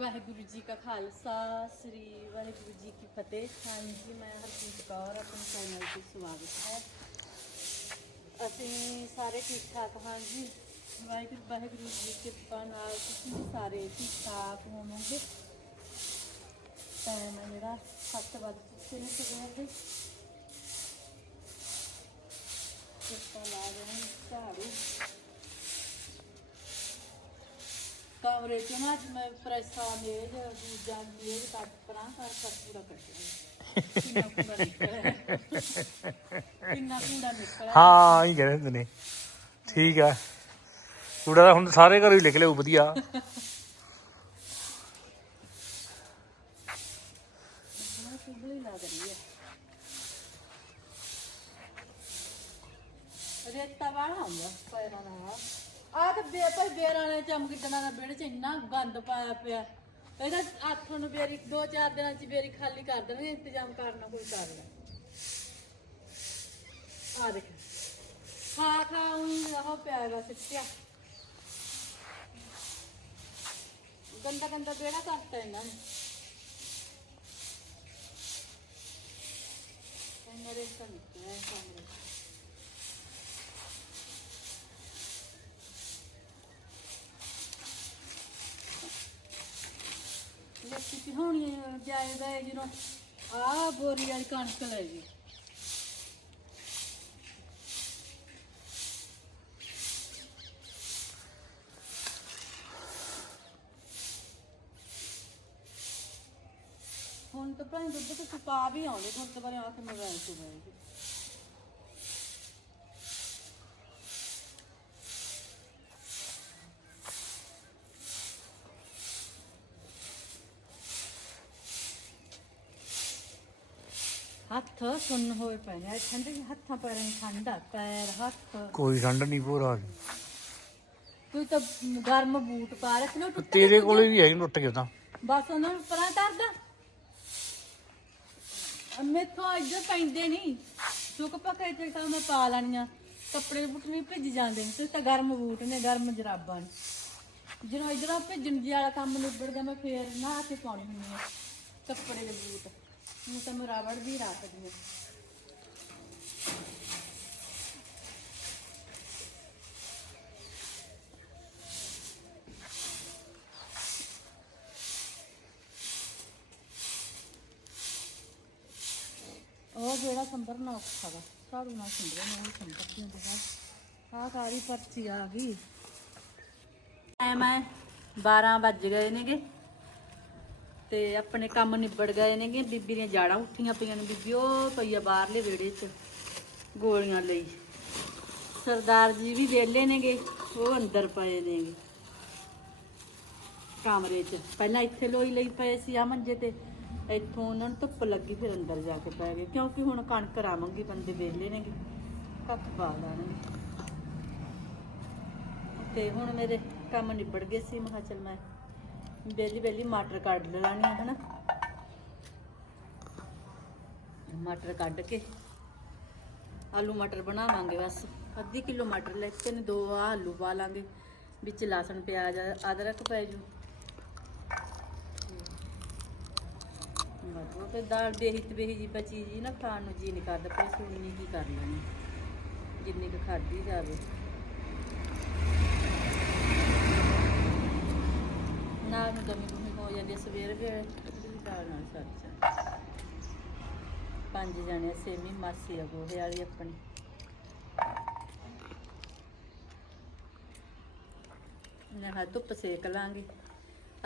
ਵਾਹਿਗੁਰੂ ਜੀ ਕਾ ਖਾਲਸਾ, ਸ੍ਰੀ ਵਾਹਿਗੁਰੂ ਜੀ ਕੀ ਫਤਿਹ। ਹਾਂਜੀ, ਮੈਂ ਹਰਪ੍ਰੀਤ ਕੌਰ, ਆਪਣੇ ਚੈਨਲ ਤੇ ਸਵਾਗਤ ਹੈ। ਅਸੀਂ ਸਾਰੇ ਠੀਕ ਠਾਕ ਹਾਂ ਜੀ। ਵਾਹਿਗੁਰੂ ਵਾਹਿਗੁਰੂ ਜੀ ਦੀ ਕਿਰਪਾ ਨਾਲ ਤੁਸੀਂ ਵੀ ਸਾਰੇ ਠੀਕ ਠਾਕ ਹੋਵੋਗੇ? ਟਾਈਮ ਹੈ ਜਿਹੜਾ 7 ਵਜੇ ਚੁੱਕੇ ਨੇ ਸਵੇਰ ਦੇ। ਇਸ ਤੋਂ ਲਾ ਰਹੇ ਝਾੜੂ। ਕਮਰੇ ਚ ਨਾ ਅੱਜ ਮੈਂ ਪ੍ਰੈਸਾ ਮੇਜ ਦੂਜਾ ਮੇਜ ਕੱਟ ਪਰਾਂ ਕਰ ਕਰ ਪੂਰਾ ਕੱਟਿਆ ਕਿੰਨਾ ਕੂੜਾ ਨਿਕਲਿਆ। ਕਿੰਨਾ ਕੂੜਾ ਨਿਕਲਿਆ। ਹਾਂ ਹੀ ਕਹਿੰਦੇ ਹੁੰਦੇ ਨੇ। ਠੀਕ ਆ। ਕੂੜਾ ਤਾਂ ਹੁਣ ਸਾਰੇ ਘਰੋਂ ਹੀ ਨਿਕਲੇ ਉਹ ਵਧੀਆ। ਰੇਤਾ ਵਾਲਾ ਹੁੰਦਾ ਪੈਰਾਂ ਨਾਲ। ਆ ਤੇ ਬੇ ਭਾਈ ਬੇਰਾਂ ਨੇ ਚਮਕ ਦਾ ਵਿਹੜੇ ਚ ਇੰਨਾ ਗੰਦ ਪਾਇਆ ਪਿਆ। ਇਹਦਾ ਹੱਥ ਨੂੰ ਬੇਰੀ ਦੋ ਚਾਰ ਦਿਨਾਂ ਚ ਬੇਰੀ ਖਾਲੀ ਕਰ ਦੇਣਗੇ, ਇੰਤਜ਼ਾਮ ਕਰਨਾ ਕੋਈ ਕਰ ਲੈ ਆ ਦੇਖ। ਖਾ ਖਾ ਉਹ ਆਹ ਪਿਆਗਾ ਸਿੱਟਿਆ। ਗੰਦਾ ਗੰਦਾ ਬੇੜਾ ਕਰਤਾ ਇਹਨਾਂ ਨੇ। ਮੇਰੇ ਸੰਤੇ ਕਮਰੇ ਲੱਕੀ ਕਿ ਹੋਣੀ ਜਾਇਦਾ ਹੈ ਜਿਹਨੂੰ ਆ ਬੋਰੀ ਵਾਲੀ ਕਣਕ ਲੈ ਜੀ ਹੁਣ ਤਾਂ ਭਾਈ ਦੁੱਧ ਤੋਂ ਸੁਕਾ ਵੀ ਆਉਂਦੇ ਹੁਣ ਤਾਂ ਬਾਰੇ ਆ ਕੇ ਮੋਬਾਈਲ ਤੋਂ ਬੈਠ ਹੱਥ ਸੁੰਨ ਹੋਏ ਪਏ ਨੇ ਠੰਡੇ ਹੱਥਾਂ ਪੈਰਾਂ ਨੂੰ ਠੰਡਾ ਪੈਰ ਹੱਥ। ਕੋਈ ਠੰਡ ਨਹੀਂ ਪੂਰਾ ਤੂੰ ਤਾਂ ਗਰਮ ਬੂਟ ਪਾ ਰੱਖ ਨਾ ਟੁੱਟ ਤੇਰੇ ਕੋਲੇ ਵੀ ਹੈਗੀ ਟੁੱਟ ਗਿਆ ਤਾਂ। ਬਸ ਉਹਨਾਂ ਨੂੰ ਪਰਾਂ ਕਰਦਾ ਮੇਥੋਂ ਇੱਧਰ ਪੈਂਦੇ ਨਹੀਂ ਸੁੱਕ ਪਕੇ ਤੇ ਤਾਂ ਮੈਂ ਪਾ ਲੈਣੀਆਂ। ਕੱਪੜੇ ਬੁੱਟ ਨਹੀਂ ਭਿੱਜ ਜਾਂਦੇ ਤੇ ਤਾਂ ਗਰਮ ਬੂਟ ਨੇ ਗਰਮ ਜਰਾਬਾਂ ਨੇ। ਜਦੋਂ ਇੱਧਰ ਭਿੱਜਣ ਜੀ ਵਾਲਾ ਕੰਮ ਨਿਬੜਦਾ ਮੈਂ ਫੇਰ ਨਹਾ ਕੇ ਪਾਉਣੀ ਹੁੰਦੀ ਆ ਕੱਪੜੇ ਦੇ ਬੂਟ। ਹੁਣ ਤਾਂ ਮੈਂ ਰਾਵੜ ਵੀ ਉਹ ਜਿਹੜਾ ਸੰਭਰਨਾ ਔਖਾ ਵਾ, ਝਾੜੂ ਨਾਲ ਸੰਭਰੇ ਉਹ ਸੰਭਰਦੀਆਂ ਦੇ ਬਾਅਦ ਆਹ ਸਾਰੀ ਪਰਚੀ ਆ ਗਈ। ਟਾਈਮ ਹੈ 12 ਵੱਜ ਗਏ ਨੇਗੇ। ਤੇ ਆਪਣੇ ਕੰਮ ਨਿਬੜ ਗਏ ਨੇ ਨੇਗੇ ਬੀਬੀ ਦੀਆਂ ਜਾੜਾਂ ਉੱਠੀਆਂ ਪਈਆਂ ਨੇ। ਬੀਬੀ, ਉਹ ਪਈ ਆ ਬਾਹਰਲੇ ਵਿਹੜੇ 'ਚ ਗੋਲੀਆਂ ਲਈ। ਸਰਦਾਰ ਜੀ ਵੀ ਵਿਹਲੇ ਨੇਗੇ, ਉਹ ਅੰਦਰ ਪਏ ਨੇਗੇ। ਕਮਰੇ 'ਚ। ਪਹਿਲਾਂ ਇੱਥੇ ਲੋਈ ਲਈ ਪਏ ਸੀ ਆ ਮੰਜੇ ਤੇ। ਇੱਥੋਂ ਉਹਨਾਂ ਨੂੰ ਧੁੱਪ ਲੱਗੀ, ਫਿਰ ਅੰਦਰ ਜਾ ਕੇ ਪੈ ਗਏ। ਕਿਉਂਕਿ ਹੁਣ ਕਣਕ ਰਾਵਾਂਗੀ, ਬੰਦੇ ਵਿਹਲੇ ਨੇਗੇ। ਕੱਖ ਪਾ ਲੈਣਗੇ ਤੇ ਹੁਣ ਮੇਰੇ ਕੰਮ ਨਿਬੜ ਗਏ ਸੀ। ਮੈਂ ਕਿਹਾ ਮੈਂ ਬੇਲੀ ਬੇਲੀ ਮਟਰ ਕੱਢ ਲੈਣੀ ਹੈ ਹਨਾ? ਮਟਰ ਕੱਢ ਕੇ ਆਲੂ ਮਟਰ ਬਣਾਵਾਂਗੇ ਬਸ। ਅੱਧੀ ਕਿਲੋ ਮਟਰ ਲੈਤੇ ਨੇ ਦੋ ਆਹ ਆਲੂ ਪਾ ਲਾਂਗੇ। ਵਿੱਚ ਲਸਣ, ਪਿਆਜ਼, ਅਦਰਕ ਪੈ ਜੂ। ਬਸ ਤੇ ਦਾਲ ਬੇਹੀ ਬੇਹੀ ਜੀ ਬਚੀ ਜੀ ਨਾ, ਖਾਣ ਨੂੰ ਜੀ ਨਹੀਂ ਕਰਦਾ, ਪਰ ਸੁਣੀ ਕੀ ਕਰ ਲੈਣੀ ਜਿੰਨੀ ਕੁ ਖਾਧੀ ਜਾਵੇ। ਨਾਲ ਨੂੰ ਦਮੀ ਦਮੀ ਹੋ ਜਾਂਦੀ ਹੈ ਸਵੇਰ ਵੇਲੇ ਉਹਦੀ ਦਾਲ ਨਾਲ ਸੱਚ ਪੰਜ ਜਾਣੇ ਸੇਮੀ, ਮਾਸੀ ਆ, ਗੋਹੇ ਵਾਲੀ ਆਪਣੀ। ਮੈਂ ਧੁੱਪ ਸੇਕ ਲਾਂਗੀ।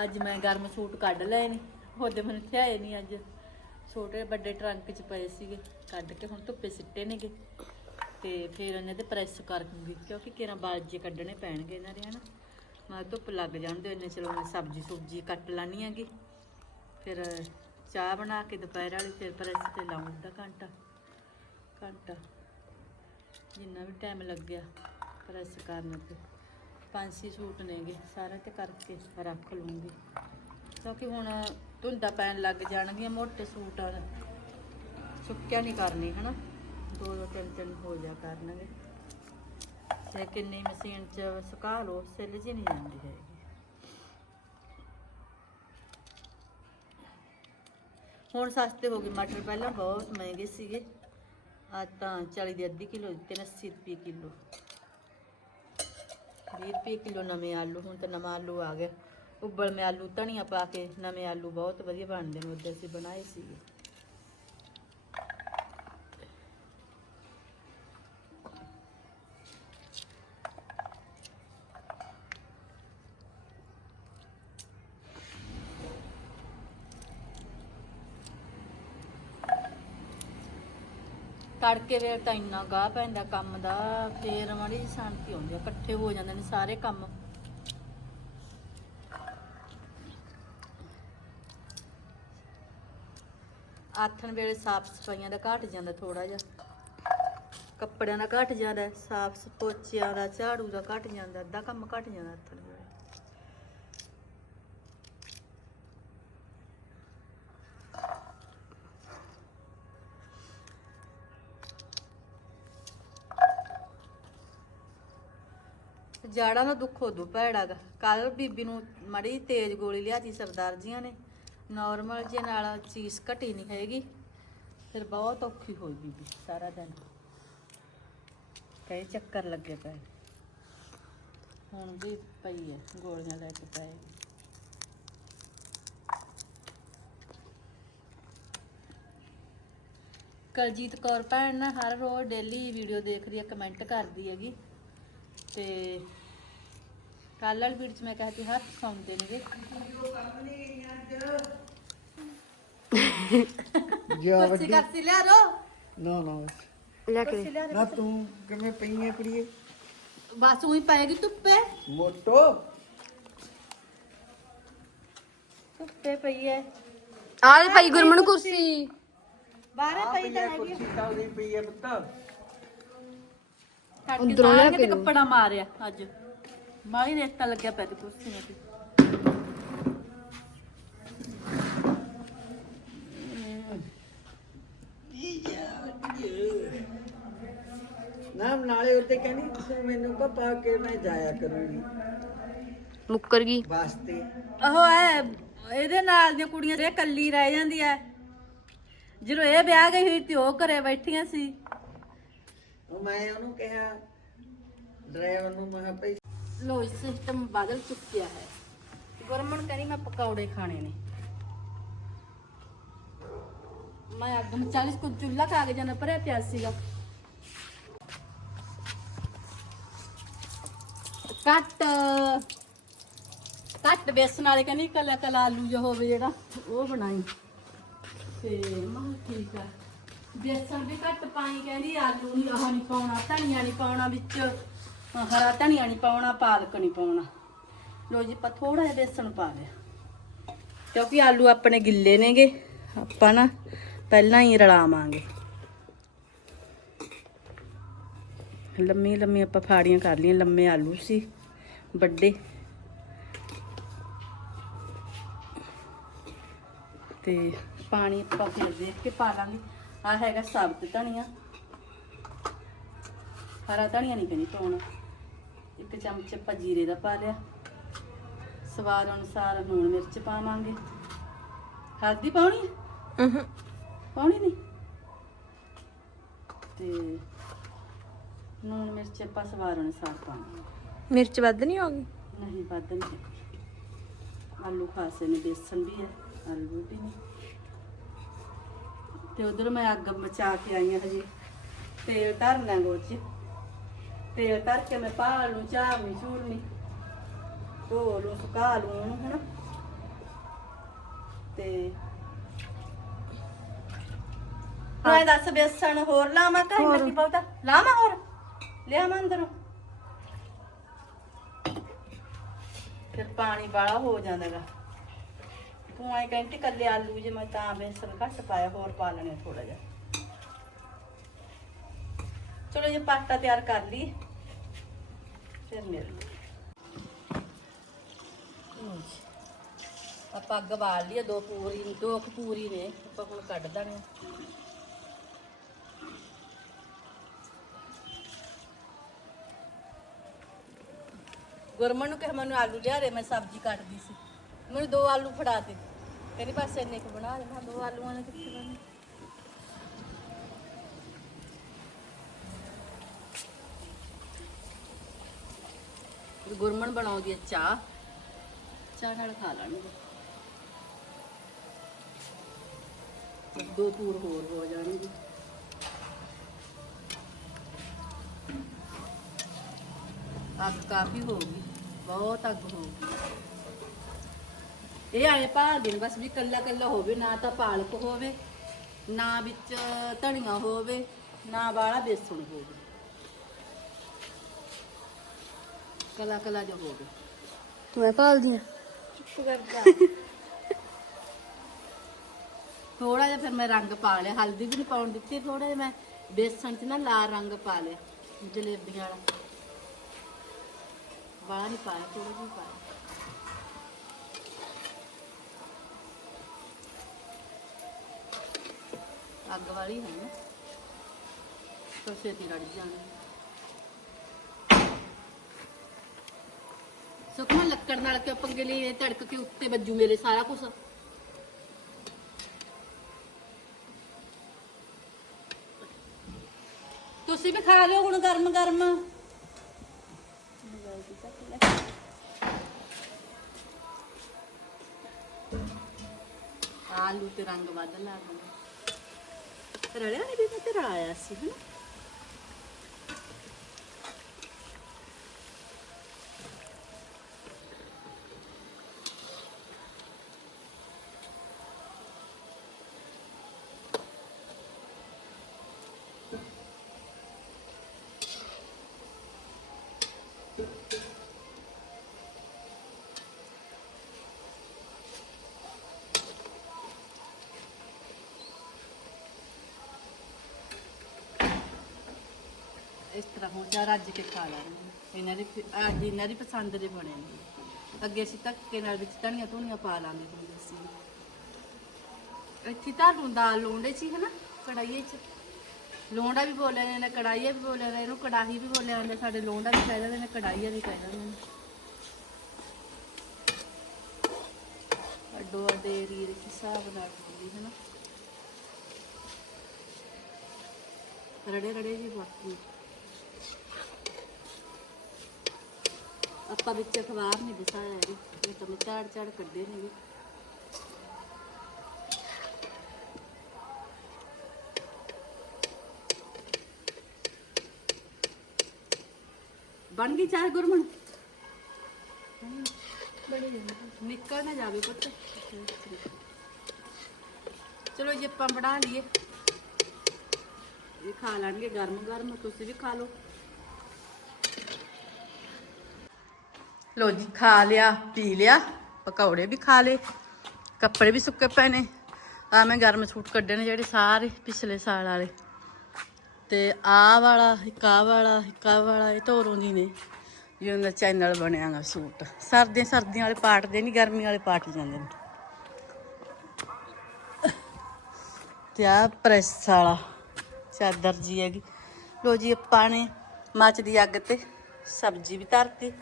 ਅੱਜ ਮੈਂ ਗਰਮ ਸੂਟ ਕੱਢ ਲਏ ਨੇ, ਉਹਦੇ ਮੈਨੂੰ ਥਿਆਏ ਨਹੀਂ ਅੱਜ। ਛੋਟੇ ਵੱਡੇ ਟਰੰਕ 'ਚ ਪਏ ਸੀਗੇ, ਕੱਢ ਕੇ ਹੁਣ ਧੁੱਪੇ ਸਿੱਟੇ ਨੇਗੇ। ਤੇ ਫਿਰ ਇਹਨਾਂ ਦੇ ਪ੍ਰੈਸ ਕਰ ਦੂੰਗੀ, ਕਿਉਂਕਿ ਕਿਰਾਂ ਬਾਜੇ ਕੱਢਣੇ ਪੈਣਗੇ ਇਹਨਾਂ ਦੇ, ਹਨਾ? ਮੈਂ ਧੁੱਪ ਲੱਗ ਜਾਂਦੇ ਇੰਨੇ ਚਲੋ ਮੈਂ ਸਬਜ਼ੀ ਸੁਬਜੀ ਕੱਟ ਲਾਨੀ ਹੈਗੀ। ਫਿਰ ਚਾਹ ਬਣਾ ਕੇ ਦੁਪਹਿਰ ਵਾਲੀ, ਫਿਰ ਪ੍ਰੈਸ ਤੇ ਲਾਉਂ ਅੱਧਾ ਘੰਟਾ ਘੰਟਾ। ਜਿੰਨਾ ਵੀ ਟਾਈਮ ਲੱਗਿਆ ਪ੍ਰੈਸ ਕਰਨ ਤੇ। ਪੰਜ ਛੇ ਸੂਟ ਨੇਗੇ, ਸਾਰੇ ਤੇ ਕਰਕੇ ਰੱਖ ਲੂੰਗੀ। ਕਿਉਂਕਿ ਹੁਣ ਧੁੰਦਾ ਪੈਣ ਲੱਗ ਜਾਣਗੀਆਂ, ਮੋਟੇ ਸੂਟਾਂ ਸੁੱਕਿਆ ਨਹੀਂ ਕਰਨੀ, ਹਨਾ? ਦੋ ਦੋ ਤਿੰਨ ਤਿੰਨ ਹੋ ਜਾ ਕਰਨਗੇ। ਚਾਹੇ ਕਿੰਨੀ ਮਸ਼ੀਨ 'ਚ ਸੁਕਾ ਲਓ, ਸਿੱਲ ਜੀ ਨਹੀਂ ਜਾਂਦੀ ਹੈਗੀ। ਹੁਣ ਸਸਤੇ ਹੋ ਗਏ ਮਟਰ, ਪਹਿਲਾਂ ਬਹੁਤ ਮਹਿੰਗੇ ਸੀਗੇ। ਆ ਤਾਂ 40 ਦੇ ਅੱਧੀ ਕਿਲੋ ਦਿੱਤੇ ਨੇ 80 ਰੁਪਏ ਕਿਲੋ। 20 ਰੁਪਏ ਕਿਲੋ ਨਵੇਂ ਆਲੂ, ਹੁਣ ਤਾਂ ਨਵਾਂ ਆਲੂ ਆ ਗਿਆ। ਉਬਲ ਮੇ ਆਲੂ ਧਨੀਆ ਪਾ ਕੇ, ਨਵੇਂ ਆਲੂ ਬਹੁਤ ਵਧੀਆ ਬਣਦੇ ਨੇ ਉੱਤੇ ਅਸੀਂ ਬਣਾਏ ਸੀਗੇ। ਤੜਕੇ ਵੇਲੇ ਤਾਂ ਇੰਨਾ ਗਾਹ ਪੈਂਦਾ ਕੰਮ ਦਾ, ਫੇਰ ਮਾੜੀ ਜਿਹੀ ਸ਼ਾਂਤੀ ਆਉਂਦੀ ਆ, ਇਕੱਠੇ ਹੋ ਜਾਂਦੇ ਨੇ ਸਾਰੇ ਕੰਮ। ਆਥਣ ਵੇਲੇ ਸਾਫ਼ ਸਫਾਈਆਂ ਦਾ ਘਟ ਜਾਂਦਾ ਥੋੜਾ ਜਿਹਾ। ਕੱਪੜਿਆਂ ਦਾ ਘਟ ਜਾਂਦਾ, ਸਾਫ਼ ਪੋਚਿਆਂ ਦਾ, ਝਾੜੂ ਦਾ ਘਟ ਜਾਂਦਾ, ਅੱਧਾ ਕੰਮ ਘਟ ਜਾਂਦਾ ਆਥਣ ਵੇਲੇ। ਜਾੜਾਂ ਦਾ ਦੁੱਖ ਉਦੋਂ ਭੈੜਾ ਗਾ। ਕੱਲ ਬੀਬੀ ਨੂੰ ਮੜੀ ਤੇਜ਼ ਗੋਲੀ ਲਿਆਤੀ ਸਰਦਾਰ ਜੀਆਂ ਨੇ। ਨਾਰਮਲ ਜੇ ਨਾਲ ਚੀਜ਼ ਘਟੀ ਨਹੀਂ ਹੈਗੀ। ਫਿਰ ਬਹੁਤ ਔਖੀ ਹੋਈ ਬੀਬੀ ਸਾਰਾ ਦਿਨ। ਕਈ ਚੱਕਰ ਲੱਗੇ ਪਏ। ਹੁਣ ਵੀ ਪਈ ਹੈ, ਗੋਲੀਆਂ ਲੈ ਕੇ ਪਏ। ਕਲਜੀਤ ਕੌਰ ਭੈਣ ਨਾ ਹਰ ਰੋਜ਼ ਡੇਲੀ ਵੀਡੀਓ ਦੇਖ ਰਹੀ ਹੈ ਕਮੈਂਟ ਕਰਦੀ ਹੈਗੀ। ਤੇ ਕੱਲ ਵਾਲੀ ਵੀਡੀਓ ਚ ਮੈਂ ਕਹਤੀ ਹੱਥ ਸੌਂਦੇ ਨੇਗੇ ਜਾ ਕੁਰਸੀ ਕਰਸੀ ਲਿਆ ਰੋ ਨਾ ਨਾ। ਲੈ ਕੁਰਸੀ ਲਿਆ ਨਾ ਤੂੰ ਕਿਵੇਂ ਪਈ ਹੈ ਕੁੜੀਏ? ਬਸ ਉਹੀ ਪਏਗੀ ਧੁੱਪੇ। ਮੋਟੋ। ਧੁੱਪੇ ਪਈ ਹੈ ਆਹ ਭਾਈ ਗੁਰਮਨ ਕੁਰਸੀ। ਬਾਹਰੇ ਪਈ ਤਾਂ ਹੈਗੀ ਕੁਰਸੀ ਚੱਲਦੀ ਪਈ ਹੈ ਪੁੱਤ। ਕੱਟ ਕੇ ਅੰਦਰੋਂ ਕੇ ਤੇ। ਕੱਪੜਾ ਮਾਰਿਆ ਅੱਜ। ਮਾਰੀ ਰੇਤਾ ਲੱਗਿਆ ਪਿਆ ਤੇ ਕੁਰਸੀਆਂ ਤੇ। ਨਾ ਨਾਲੇ ਉੱਤੇ ਕਹਿੰਦੀ ਤੂੰ ਮੈਨੂੰ ਕਹ ਪਾ ਕੇ ਮੈਂ ਜਾਇਆ ਕਰੂੰਗੀ। ਮੁੱਕਰ ਗਈ। ਵਾਸਤੇ। ਉਹ ਐ ਇਹਦੇ ਨਾਲ ਦੀਆਂ ਕੁੜੀਆਂ ਤੇ ਇਹ ਕੱਲੀ ਰਹਿ ਜਾਂਦੀ ਐ। ਜਦੋਂ ਇਹ ਵਿਆਹ ਗਈ ਹੋਈ ਤੇ ਉਹ ਘਰੇ ਬੈਠੀਆਂ ਸੀ। ਉਹ ਮੈਂ ਉਹਨੂੰ ਕਿਹਾ ਡਰਾਈਵਰ ਨੂੰ ਮੈਂ ਕਿਹਾ ਭਈ ਲੋ ਸਿਸਟਮ ਬਦਲ ਚੁੱਕਿਆ ਹੈ। ਗੁਰਮਨ ਕਹਿੰਦੀ, ਮੈਂ ਪਕੌੜੇ ਖਾਣੇ ਨੇ। ਮੈਂ ਅੱਗ ਮਚਾ ਕੋ ਚੁੱਲ੍ਹਾ ਕਾਗਜ਼ਾਂ ਨਾਲ ਭਰਿਆ ਪਿਆ ਸੀਗਾ। ਕੱਟ ਕੱਟ ਬੇਸਣ ਵਾਲੇ ਕਹਿੰਦੀ, ਕਲਾ ਕਲਾ ਆਲੂ ਜਿਹਾ ਹੋਵੇ ਜਿਹੜਾ, ਉਹ ਬਣਾਈ। ਤੇ ਮੈਂ ਕਿਹਾ ਠੀਕ ਆ। ਬੇਸਣ ਵੀ ਘੱਟ ਪਾਈ, ਕਹਿੰਦੀ ਆਲੂ ਨਹੀਂ ਆਹ ਨਹੀਂ ਪਾਉਣਾ, ਧਨੀਆ ਨਹੀਂ ਪਾਉਣਾ ਵਿੱਚ। ਅਹ ਹਰਾ ਧਨੀਆ ਨਹੀਂ ਪਾਉਣਾ, ਪਾਲਕ ਨਹੀਂ ਪਾਉਣਾ। ਲੋ ਜੀ, ਆਪਾਂ ਥੋੜਾ ਜਿਹਾ ਬੇਸਣ ਪਾ ਲਿਆ। ਕਿਉਂਕਿ ਆਲੂ ਆਪਣੇ ਗਿੱਲੇ ਨੇਗੇ, ਆਪਾਂ ਨਾ ਪਹਿਲਾਂ ਹੀ ਰਲਾਵਾਂਗੇ। ਲੰਮੀ ਲੰਮੀ ਆਪਾਂ ਫਾੜੀਆਂ ਕਰ ਲਈਆਂ, ਲੰਮੇ ਆਲੂ ਸੀ, ਵੱਡੇ। ਤੇ ਪਾਣੀ ਆਪਾਂ ਫਿਰ ਦੇਖ ਕੇ ਪਾ ਲਾਂਗੇ। ਆ ਹੈਗਾ ਸਾਬਤ ਧਨੀਆ। ਹਰਾ ਧਨੀਆ ਨਹੀਂ ਪੈਣੀ ਪਾਉਣਾ। ਇੱਕ ਚਮਚ ਆਪਾਂ ਜੀਰੇ ਦਾ ਪਾ ਲਿਆ। ਸਵਾਦ ਅਨੁਸਾਰ ਲੂਣ ਮਿਰਚ ਪਾਵਾਂਗੇ। ਹਲਦੀ ਪਾਉਣੀ ਹੈ? ਉਹੁ, ਪਾਉਣੀ ਨਹੀਂ? ਤੇ ਲੂਣ ਮਿਰਚ ਆਪਾਂ ਸਵਾਦ ਅਨੁਸਾਰ ਪਾਵਾਂਗੇ। ਮਿਰਚ ਵੱਧ ਨਹੀਂ ਹੋ ਗਈ ਨਹੀਂ ਵੱਧ ਨਹੀਂ। ਆਲੂ ਖਾਸੇ ਨੇ ਬੇਸਣ ਵੀ ਹੈ ਆਲੂ ਵੀ। ਨੇ ਤੇ ਉਧਰ ਮੈਂ ਅੱਗ ਮਚਾ ਕੇ ਆਈ ਹਾਂ ਹਜੇ। ਤੇਲ ਧਰਨਾ ਗੋਚ ਤੇਲ ਧਰ ਕੇ ਮੈਂ ਪਾ ਲੂ ਚਾਵਣੀ ਚੂਰਨੀ। ਧੋ ਲੂ ਸੁਕਾ ਲੂ ਉਹਨੂੰ ਹਨਾ? ਤੇ ਮੈਂ ਦੱਸ ਬੇਸਣ ਹੋਰ ਲਾਵਾਂ ਕਿ ਇੰਨਾ ਕੀ ਲਾਵਾਂ ਹੋਰ? ਲਿਆਵਾਂ ਅੰਦਰੋਂ। ਫਿਰ ਪਾਣੀ ਵਾਲਾ ਹੋ ਜਾਂਦਾਗਾ। ਤੂੰ ਐ ਕਹਿੰਦੀ ਕੱਲੇ ਆਲੂ ਜੇ ਮੈਂ ਤਾਂ ਬੇਸਣ ਘੱਟ ਪਾਇਆ ਹੋਰ ਪਾ ਲੈਣੇ ਥੋੜਾ ਜਿਹਾ। ਚਲੋ ਜੇ ਪਾਸਤਾ ਤਿਆਰ ਕਰ ਲਈ ਫਿਰ ਮਿਲ ਆਪਾਂ ਅੱਗ ਬਾਲ ਲਈ ਆ, ਦੋ ਪੂਰੀ ਦੋ ਕੁ ਪੂਰੀ ਨੇ ਆਪਾਂ ਹੁਣ ਕੱਢ ਦਾਂਗੇ। ਗੁਰਮਨ ਨੂੰ ਕਿਹਾ ਮੈਨੂੰ ਆਲੂ ਲਿਆ ਦੇ ਮੈਂ ਸਬਜ਼ੀ ਕੱਟਦੀ ਸੀ। ਮੈਨੂੰ ਦੋ ਆਲੂ ਫੜਾ ਦੇ। ਕਹਿੰਦੀ ਪਾਸੇ ਇੰਨੇ ਕੁ ਬਣਾ ਦੇ ਮੈਂ ਦੋ ਆਲੂਆਂ ਨੇ ਕਿੱਥੇ ਬਣੇ? ਗੁਰਮਨ ਬਣਾਉਂਦੀ ਹੈ ਚਾਹ ਚਾਹ ਨਾਲ ਖਾ ਲੈਣਗੇ ਦੋ ਪੂਰ ਹੋਰ ਹੋ ਜਾਣਗੇ ਅੱਗ ਕਾਫੀ ਹੋ ਗਈ ਬਹੁਤ ਅੱਗ ਹੋ ਗਈ ਇਹ ਆਏ ਪਾ ਦਿਨ ਬਸ ਵੀ ਕੱਲਾ ਕੱਲਾ ਹੋਵੇ ਨਾ ਤਾਂ ਪਾਲਕ ਹੋਵੇ ਨਾ ਵਿੱਚ ਧਨੀਆ ਹੋਵੇ ਨਾ ਵਾਲਾ ਬੇਸਣ ਹੋਵੇ ਕਲਾ ਕਲਾ ਜੋ ਹੋਵੇ ਮੈਂ ਭਾਲਦੀ ਆ। ਥੋੜਾ ਜਿਹਾ ਫਿਰ ਮੈਂ ਰੰਗ ਪਾ ਲਿਆ। ਹਲਦੀ ਵੀ ਨਹੀਂ ਪਾਉਣ ਦਿੱਤੀ ਥੋੜਾ ਜਿਹਾ ਮੈਂ ਬੇਸਣ 'ਚ ਨਾ ਲਾਲ ਰੰਗ ਪਾ ਲਿਆ ਜਲੇਬੀਆਂ ਵਾਲਾ। ਵਾਲਾ ਨਹੀਂ ਪਾਇਆ ਥੋੜਾ ਜਿਹਾ ਹੀ ਪਾਇਆ। ਅੱਗ ਵਾਲੀ ਹੈ ਨਾ ਤਾਂ ਛੇਤੀ ਰੜ ਜਾਣੀ। ਸੁਖਮਾ ਲੱਕੜ ਨਾਲ ਕਿਉਂ ਪੰਗੇ ਲਈ ਧੜਕ ਕੇ ਉੱਤੇ ਵੱਜੂ ਮੇਰੇ ਸਾਰਾ ਕੁਝ ਤੁਸੀਂ ਵੀ ਖਾ ਲਿਓ ਹੁਣ ਗਰਮ ਗਰਮ। ਆਲੂ ਤੇ ਰੰਗ ਵੱਧ ਲਾ ਦਿੰਦੇ। ਰੜਿਆ ਨਹੀਂ ਵੀ ਮੈਂ ਤੇਰਾ ਆਇਆ ਸੀ, ਹਨਾ? ਇਸ ਤਰ੍ਹਾਂ ਹੋ ਜਾ ਰੱਜ ਕੇ ਖਾ ਲਾਂਗੇ ਇਹਨਾਂ ਦੇ ਅੱਜ ਇਹਨਾਂ ਦੀ ਪਸੰਦ ਦੇ ਬਣੇ ਨੇ। ਅੱਗੇ ਅਸੀਂ ਧੱਕੇ ਨਾਲ ਵਿੱਚ ਧਨੀਆਂ ਧੁਨੀਆਂ ਪਾ ਲਾਂਗੇ ਹੁੰਦੇ ਸੀ ਇੱਥੇ ਤਾਂ ਨੂੰ ਲੋਂਡੇ ਸੀ ਹਨਾ ਕੜਾਈਏ ਚ। ਲੋਂਡਾ ਵੀ ਬੋਲਿਆ ਨੇ ਕੜਾਈਆ ਵੀ ਬੋਲਿਆ ਨੇ ਇਹਨੂੰ ਕੜਾਹੀ ਵੀ ਬੋਲਿਆ ਜਾਂਦਾ, ਸਾਡੇ ਲੋਂਡਾ ਵੀ ਕਹਿ ਦਿੰਦੇ ਨੇ ਕੜਾਈਆ ਵੀ ਕਹਿ ਦਿੰਦੇ ਨੇ ਅੱਡੋ ਅੱਡੇ ਏਰੀਏ ਦੇ ਹਿਸਾਬ ਨਾਲ ਹੁੰਦੀ, ਹਨਾ। ਰੜੇ ਰੜੇ ਜੀ ਬਾਕੀ। ਆਪਾਂ ਵਿੱਚ ਅਖਬਾਰ ਨਹੀਂ ਦਿਸਾਇਆ ਇਹਦੀ ਇਹ ਤਾਂ ਮੈਂ ਝਾੜ ਝਾੜ ਕੱਢੇ ਨੇ ਬਣ ਗਈ ਚਾਹ ਗੁਰਮਣ ਬੜੀ ਨਿਕਲ ਨਾ ਜਾਵੇ ਪੁੱਤ ਚਲੋ ਜੀ ਆਪਾਂ ਬਣਾ ਲਈਏ ਇਹ ਖਾ ਲੈਣਗੇ ਗਰਮ ਗਰਮ ਤੁਸੀਂ ਵੀ ਖਾ ਲਓ ਲੋ ਜੀ, ਖਾ ਲਿਆ, ਪੀ ਲਿਆ, ਪਕੌੜੇ ਵੀ ਖਾ ਲਏ, ਕੱਪੜੇ ਵੀ ਸੁੱਕੇ ਪਏ ਨੇ। ਆ ਮੈਂ ਗਰਮ ਸੂਟ ਕੱਢੇ ਨੇ ਜਿਹੜੇ ਸਾਰੇ ਪਿਛਲੇ ਸਾਲ ਵਾਲੇ। ਤੇ ਆ ਵਾਲਾ, ਇੱਕ ਆ ਵਾਲਾ, ਇੱਕ ਆਹ ਵਾਲਾ, ਇਹ ਤੋਰੋਂ ਦੀ ਨੇ। ਜਿਹਨਾਂ ਦਾ ਚੈਨਲ ਬਣਿਆਗਾ ਸੂਟ। ਸਰਦੀਆਂ ਸਰਦੀਆਂ ਵਾਲੇ ਪਾਟਦੇ ਨਹੀਂ ਗਰਮੀ ਵਾਲੇ ਪਾਟ ਜਾਂਦੇ ਨੇ। ਤੇ ਆ ਪ੍ਰੈਸ ਵਾਲਾ, ਚਾਦਰ ਜੀ ਹੈਗੀ। ਲੋ ਜੀ, ਆਪਾਂ ਨੇ ਮੱਚ ਦੀ ਅੱਗ ਤੇ ਸਬਜ਼ੀ ਵੀ ਧਰਤੀ।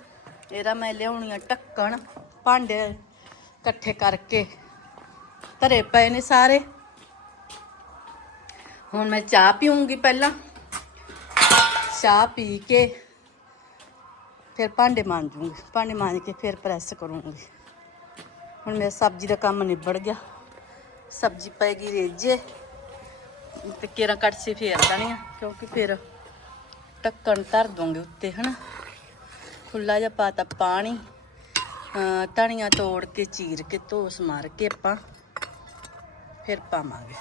ਇਹਦਾ ਮੈਂ ਲਿਆਉਣੀ ਆ ਢੱਕਣ ਭਾਂਡੇ ਇਕੱਠੇ ਕਰਕੇ। ਧਰੇ ਪਏ ਨੇ ਸਾਰੇ। ਹੁਣ ਮੈਂ ਚਾਹ ਪੀਉਂਗੀ ਪਹਿਲਾਂ। ਚਾਹ ਪੀ ਕੇ ਫਿਰ ਭਾਂਡੇ ਮਾਂਜੂਗੀ। ਭਾਂਡੇ ਮਾਂਜ ਕੇ ਫਿਰ ਪ੍ਰੈਸ ਕਰੂੰਗੀ। ਹੁਣ ਮੇਰਾ ਸਬਜ਼ੀ ਦਾ ਕੰਮ ਨਿਬੜ ਗਿਆ। ਸਬਜ਼ੀ ਪਏਗੀ ਰੇਜੇ। ਤੇ ਕੇਰਾ ਕੜਛੀ ਫੇਰ ਦੇਣੀ ਆ ਕਿਉਂਕਿ ਫਿਰ ਢੱਕਣ ਧਰ ਦੋਗੇ ਉੱਤੇ, ਹਨਾ? ਖੁੱਲਾ ਜਿਹਾ ਪਾਤਾ ਪਾਣੀ। ਅਹ ਧਨੀਆ ਤੋੜ ਕੇ, ਚੀਰ ਕੇ, ਧੋਸ ਮਾਰ ਕੇ ਆਪਾਂ ਫਿਰ ਪਾਵਾਂਗੇ।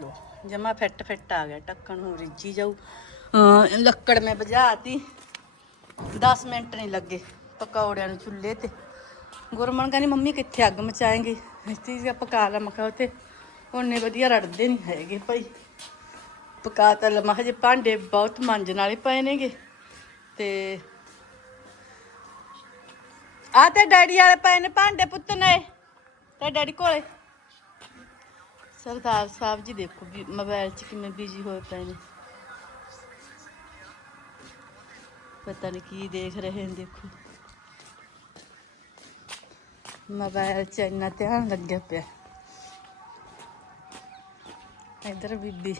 ਲੋ, ਜਮਾ ਫਿੱਟ ਫਿੱਟ ਆ ਗਿਆ, ਢੱਕਣ ਨੂੰ ਰਿੱਜੀ ਜਾਊ। ਅਹ ਲੱਕੜ ਮੈਂ ਬੁਝਾਤੀ 10 ਮਿੰਟ ਨਹੀਂ ਲੱਗੇ ਪਕੌੜਿਆਂ ਨੂੰ ਚੁੱਲ੍ਹੇ ਤੇ। ਗੁਰਮਨ ਕਹਿੰਦੀ, ਮੰਮੀ, ਕਿੱਥੇ ਅੱਗ ਮਚਾਏਂਗੇ? ਇੱਥੇ ਪਕਾ ਲਾ। ਮਖਾ ਉੱਥੇ ਉਹਨੇ ਵਧੀਆ ਰੜਦੇ ਨਹੀਂ ਹੈਗੇ ਭਾਈ। ਪਕਾ ਤਾਂ ਲਮਾ, ਹਜੇ ਭਾਂਡੇ ਬਹੁਤ ਮਾਂਜਣ ਵਾਲੇ ਪਏ ਨੇਗੇ। ਤੇ ਆ ਤੇ ਡੈਡੀ ਵਾਲੇ ਪਏ ਨੇ ਭਾਂਡੇ ਪੁੱਤ ਨੇ ਤੇ ਡੈਡੀ ਕੋਲੇ। ਸਰਦਾਰ ਸਾਹਿਬ ਜੀ ਦੇਖੋ ਮੋਬਾਈਲ 'ਚ ਕਿਵੇਂ ਬਿਜ਼ੀ ਹੋਏ ਪਏ ਨੇ। ਪਤਾ ਨਹੀਂ ਕੀ ਦੇਖ ਰਹੇ ਨੇ, ਦੇਖੋ। ਮੋਬਾਈਲ 'ਚ ਇੰਨਾ ਧਿਆਨ ਲੱਗਿਆ ਪਿਆ। ਇਧਰ ਬੀਬੀ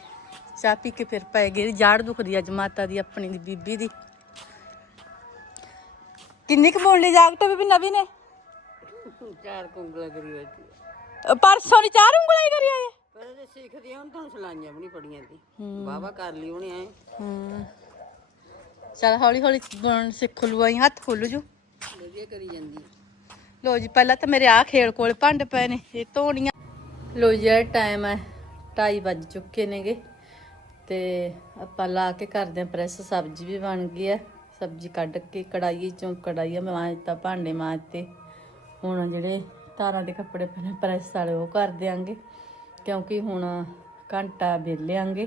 ਚਾਹ ਪੀ ਕੇ ਫਿਰ ਪੈ ਗਈ ਜਾੜ ਦੁਖਦੀ ਅੱਜ ਮਾਤਾ ਦੀ ਆਪਣੀ ਦੀ ਬੀਬੀ ਦੀ। ਕਿੰਨੀ ਕੁ ਬੋਲ ਲਈ ਜਾਗਟ ਬੀਬੀ ਨਵੀਂ ਨੇ? ਚਾਰ ਕੁੰਗਲਾ ਕਰੀ ਬੈਠੀ ਅ, ਪਰਸੋਂ ਦੀ ਚਾਰ ਉਂਗਲਾਂ ਹੀ ਕਰੀ ਆਏ? ਪਹਿਲਾਂ ਤੇ ਸਿੱਖਦੀ ਹਾਂ ਤਾਂ ਸਲਾਈਆਂ ਵੀ ਨਹੀਂ ਪੜੀਆਂ ਦੀ ਬਾਬਾ ਕਰ ਲਈ ਉਹਨੇ ਐ। ਹੂੰ। ਚਲ ਹੌਲੀ ਹੌਲੀ ਬਣ ਸਿੱਖ ਲੂ ਆਈ ਹੱਥ ਖੁੱਲ ਜੂ। ਵਧੀਆ ਕਰੀ ਜਾਂਦੀ ਲੋ ਜੀ ਪਹਿਲਾਂ ਤਾਂ ਮੇਰੇ ਆ ਖੇਲ ਕੋਲ ਭਾਂਡੇ ਪਏ ਨੇ ਇਹ ਧੋਣੀਆਂ। ਲੋ ਜੀ ਟਾਈਮ ਹੈ 2:30 ਵੱਜ ਚੁੱਕੇ ਨੇਗੇ। ਤੇ ਆਪਾਂ ਲਾ ਕੇ ਕਰਦੇ ਹਾਂ ਪ੍ਰੈਸ ਸਬਜ਼ੀ ਵੀ ਬਣ ਗਈ ਹੈ। ਸਬਜ਼ੀ ਕੱਢ ਕੇ ਕੜਾਈ ਚੋਂ ਕੜਾਈ ਮਾਂਜਤਾ ਭਾਂਡੇ ਮਾਂਜਤੇ ਹੁਣ ਜਿਹੜੇ ਤਾਰਾਂ ਦੇ ਕੱਪੜੇ ਪਏ ਨੇ ਪ੍ਰੈਸ ਵਾਲੇ ਉਹ ਕਰ ਦਿਆਂਗੇ, ਕਿਉਂਕਿ ਹੁਣ ਘੰਟਾ ਵਿਹਲਿਆਂਗੇ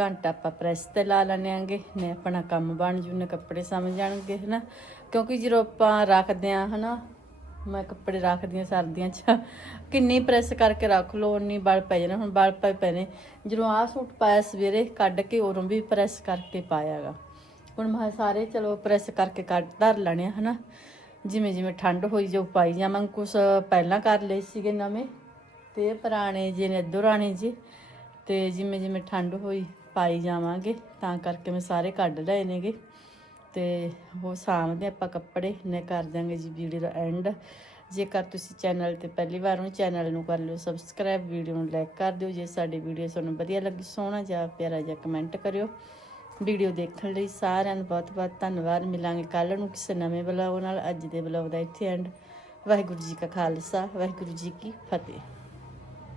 ਘੰਟਾ ਆਪਾਂ ਪ੍ਰੈਸ ਤੇ ਲਾ ਲੈਣਾਂਗੇ ਨੇ ਆਪਣਾ ਕੰਮ ਬਣ ਜੂ ਨੇ ਕੱਪੜੇ ਸਮਝ ਜਾਣਗੇ, ਹਨਾ। ਕਿਉਂਕਿ ਜਦੋਂ ਆਪਾਂ ਰੱਖਦੇ ਆ ਹਨਾ ਮੈਂ ਕੱਪੜੇ ਰੱਖਦੀ ਹਾਂ ਸਰਦੀਆਂ 'ਚ। ਕਿੰਨੀ ਪ੍ਰੈਸ ਕਰਕੇ ਰੱਖ ਲਓ ਉਨੀ ਬਲ ਪੈ ਜਾਣਾ, ਹੁਣ ਬਲ ਪਏ ਪਏ ਨੇ। ਜਦੋਂ ਆਹ ਸੂਟ ਪਾਇਆ ਸਵੇਰੇ, ਕੱਢ ਕੇ ਉਦੋਂ ਵੀ ਪ੍ਰੈਸ ਕਰਕੇ ਪਾਇਆਗਾ ਹੁਣ ਮੈਂ ਸਾਰੇ ਚਲੋ ਪ੍ਰੈਸ ਕਰਕੇ ਕੱਢ, ਧਰ ਲੈਣੇ ਆ, ਹਨਾ। ਜਿਵੇਂ ਜਿਵੇਂ ਠੰਡ ਹੋਈ ਜੋ ਪਾਈ ਜਾਵਾਂ ਕੁਛ ਪਹਿਲਾਂ ਕਰ ਲਏ ਸੀਗੇ ਨਵੇਂ। ਤੇ ਪੁਰਾਣੇ ਜੇ ਨੇ ਦੁਰਾਣੇ ਜੀ। ਤੇ ਜਿਵੇਂ ਜਿਵੇਂ ਠੰਡ ਹੋਈ, ਪਾਈ ਜਾਵਾਂਗੇ। ਤਾਂ ਕਰਕੇ ਮੈਂ ਸਾਰੇ ਕੱਢ ਲਏ ਨੇਗੇ। ਤੇ ਉਹ ਸਾਂਭਦੇ ਆਪਾਂ ਕੱਪੜੇ ਨੇ ਕਰ ਦਾਂਗੇ ਜੀ ਵੀਡੀਓ ਦਾ ਐਂਡ ਜੇਕਰ ਤੁਸੀਂ ਚੈਨਲ ਤੇ ਪਹਿਲੀ ਵਾਰ ਹੋ ਚੈਨਲ ਨੂੰ ਕਰ ਲਿਓ ਸਬਸਕ੍ਰਾਈਬ ਵੀਡੀਓ ਨੂੰ ਲਾਈਕ ਕਰ ਦਿਓ। ਜੇ ਸਾਡੀ ਵੀਡੀਓ ਤੁਹਾਨੂੰ ਵਧੀਆ ਲੱਗੀ, ਸੋਹਣਾ ਜਿਹਾ ਪਿਆਰਾ ਜਿਹਾ ਕਮੈਂਟ ਕਰਿਓ। ਵੀਡੀਓ ਦੇਖਣ ਲਈ ਸਾਰਿਆਂ ਨੂੰ ਬਹੁਤ ਬਹੁਤ ਧੰਨਵਾਦ। ਮਿਲਾਂਗੇ ਕੱਲ ਨੂੰ ਕਿਸੇ ਨਵੇਂ ਬਲੌਗ ਨਾਲ। ਅੱਜ ਦੇ ਬਲੌਗ ਦਾ ਇੱਥੇ ਐਂਡ ਵਾਹਿਗੁਰੂ ਜੀ ਕਾ ਖਾਲਸਾ, ਵਾਹਿਗੁਰੂ ਜੀ ਕੀ ਫਤਿਹ।